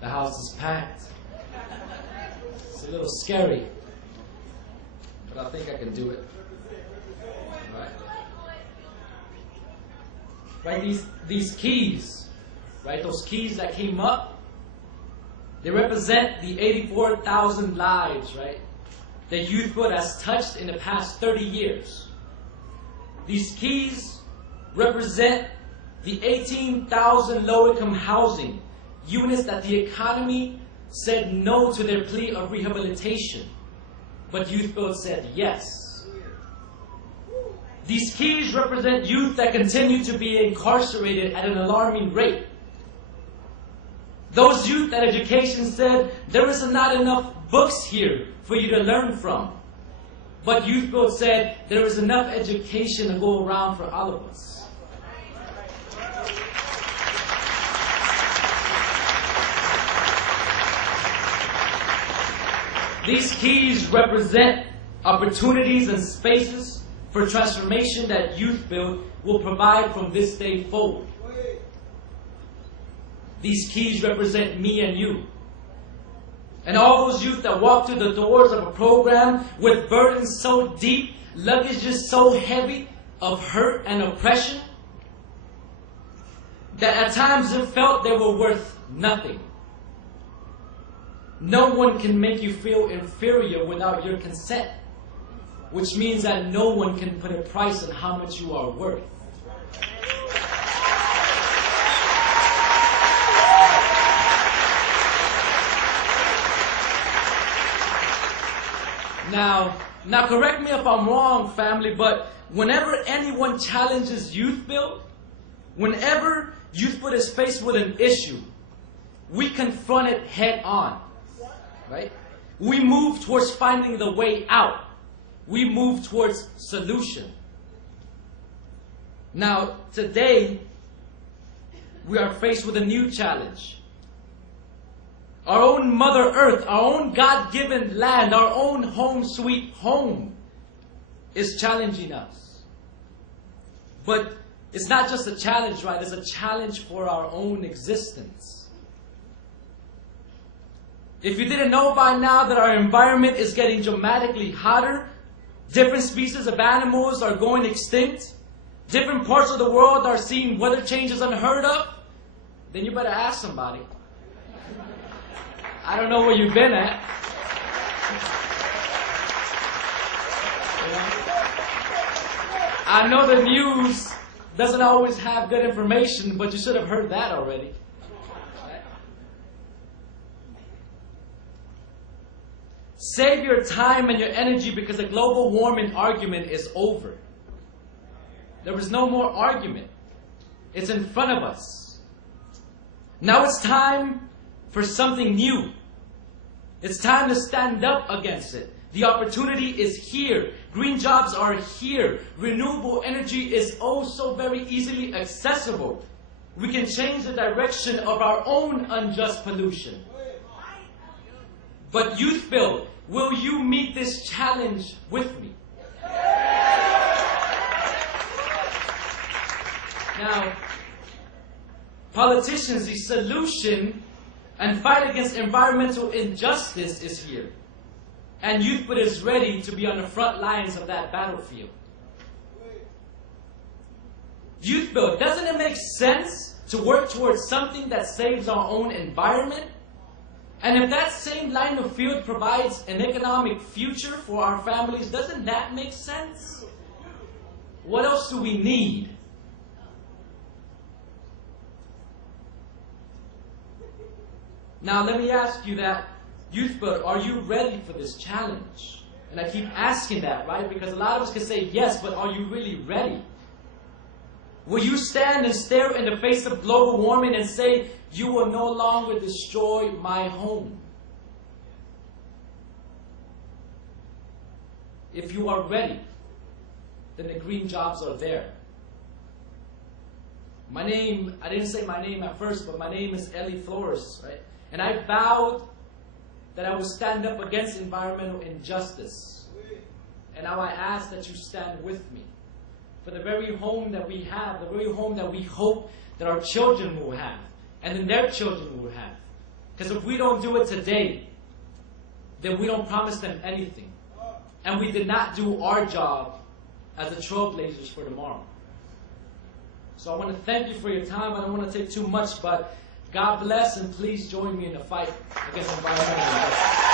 The house is packed. It's a little scary, but I think I can do it. Right? These keys, right? Those keys that came up, they represent the 84,000 lives, right? That YouthBuild has touched in the past 30 years. These keys represent the 18,000 low-income housing units that the economy said no to their plea of rehabilitation, but YouthBuild said yes. These keys represent youth that continue to be incarcerated at an alarming rate. Those youth that education said there is not enough books here for you to learn from. But YouthBuild said there is enough education to go around for all of us. These keys represent opportunities and spaces for transformation that YouthBuild will provide from this day forward. These keys represent me and you. And all those youth that walk through the doors of a program with burdens so deep, luggages so heavy of hurt and oppression, that at times it felt they were worth nothing. No one can make you feel inferior without your consent, which means that no one can put a price on how much you are worth. Now correct me if I'm wrong, family, but whenever anyone challenges YouthBuild, whenever YouthBuild is faced with an issue, we confront it head on, right? We move towards finding the way out. We move towards solution. Now, today, we are faced with a new challenge. Our own Mother Earth, our own God-given land, our own home sweet home is challenging us. But it's not just a challenge, right? It's a challenge for our own existence. If you didn't know by now that our environment is getting dramatically hotter, different species of animals are going extinct, different parts of the world are seeing weather changes unheard of, then you better ask somebody. I don't know where you've been at. I know the news doesn't always have good information, but you should have heard that already. Save your time and your energy because the global warming argument is over. There is no more argument. It's in front of us. Now it's time for something new. It's time to stand up against it. The opportunity is here. Green jobs are here. Renewable energy is oh so very easily accessible. We can change the direction of our own unjust pollution. But YouthBuild, will you meet this challenge with me? Now, politicians, the solution and fight against environmental injustice is here. And YouthBuild is ready to be on the front lines of that battlefield. YouthBuild, doesn't it make sense to work towards something that saves our own environment? And if that same line of field provides an economic future for our families, doesn't that make sense? What else do we need? Now let me ask you that, YouthBuild, are you ready for this challenge? And I keep asking that, right? Because a lot of us can say yes, but are you really ready? Will you stand and stare in the face of global warming and say, you will no longer destroy my home? If you are ready, then the green jobs are there. My name, I didn't say my name at first, but my name is Ely Flores, right? And I vowed that I would stand up against environmental injustice. And now I ask that you stand with me for the very home that we have, the very home that we hope that our children will have, and then their children will have. Because if we don't do it today, then we don't promise them anything. And we did not do our job as the trailblazers for tomorrow. So I want to thank you for your time. I don't want to take too much, but God bless, and please join me in the fight against environmentalism.